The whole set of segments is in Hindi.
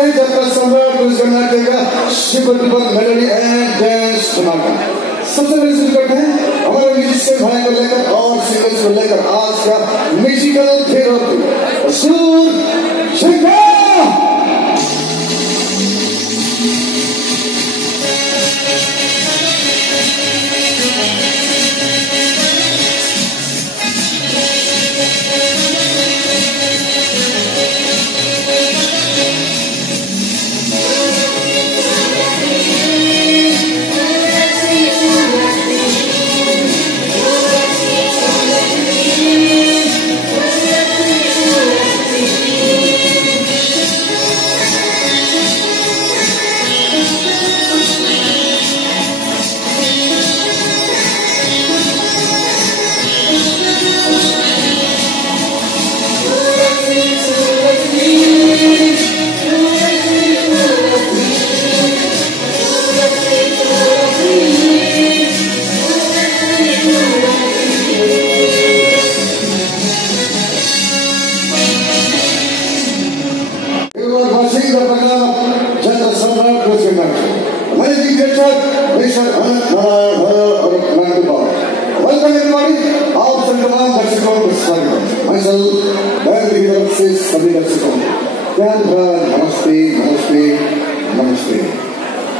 करते हैं जब तक सम्राट कर्नाटक का शिवर मेलोडी एंड डांस धमाका। सबसे पहले शुरू करते हैं हमारे म्यूजिशियन भाई को लेकर और सिंगर्स को लेकर आज का म्यूजिकल थेरेपी सूर शंकर। Welcome everybody. आप तमाम दर्शकों को स्वागत है। मेरी तरफ से सभी दर्शकों को प्यार भरा नमस्ते नमस्ते नमस्ते।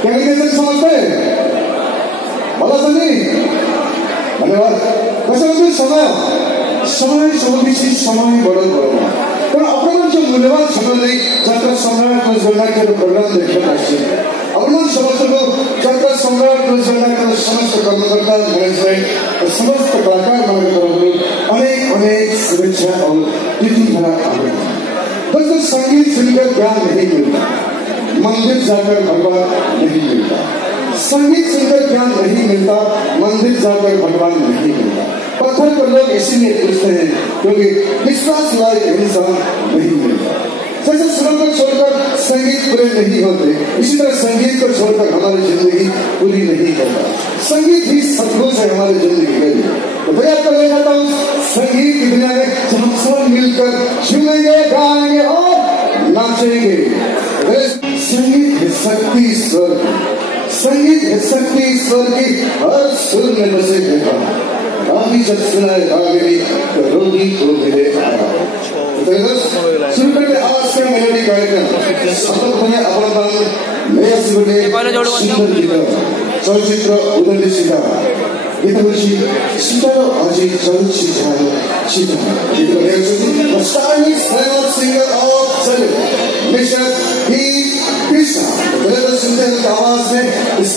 क्या कहते हैं समझते? बोला सनी? धन्यवाद। वैसे समय बड़ा पण आपण जो मूल्यवान समय जंत्र सम्राट कर्नाटक प्रोग्राम देखने आए अपन समस्त जंत्र सम्राट कर्नाटक समस्त कर्मकर्ता मैनेजमेंट और समस्त कलाकार तरफ अनेक अनेक शुभेच्छा और प्रीति भरा आभार। बस संगीत सुनकर ज्ञान नहीं मिलता, मंदिर जाकर भगवान नहीं मिलता। संगीत सुनकर ज्ञान नहीं मिलता, मंदिर जाकर भगवान नहीं मिलता। पत्थर पर लोग इसीलिए पूछते हैं क्योंकि विश्वास लायक इंसान नहीं मिलता। जैसे सुर को छोड़कर संगीत पूरे नहीं होते, इसी तरह संगीत को छोड़कर हमारी जिंदगी पूरी नहीं होता। संगीत ही सब कुछ है हमारी जिंदगी के लिए। तो भैया तो ले जाता हूँ संगीत की दुनिया में जब हम सब मिलकर झूमेंगे, गाएंगे और नाचेंगे। संगीत है शक्ति स्वर की, संगीत है शक्ति स्वर की हर सुर में बसे बैठा। रागी जब सुनाए रागिनी तो रोगी को मिले आराम। शुरू करते आज का मेलोडी कार्यक्रम। सफल बने अपना नया सुंदर गीत चलचित्र उदय सीधा गीतवंशी सीतारो आजी चलचित्र सीधा गीत स्टाइलिश फेमस सिंगर ऑफ चले मिस्टर ही कृष्णा। सुंदर आवाज में इस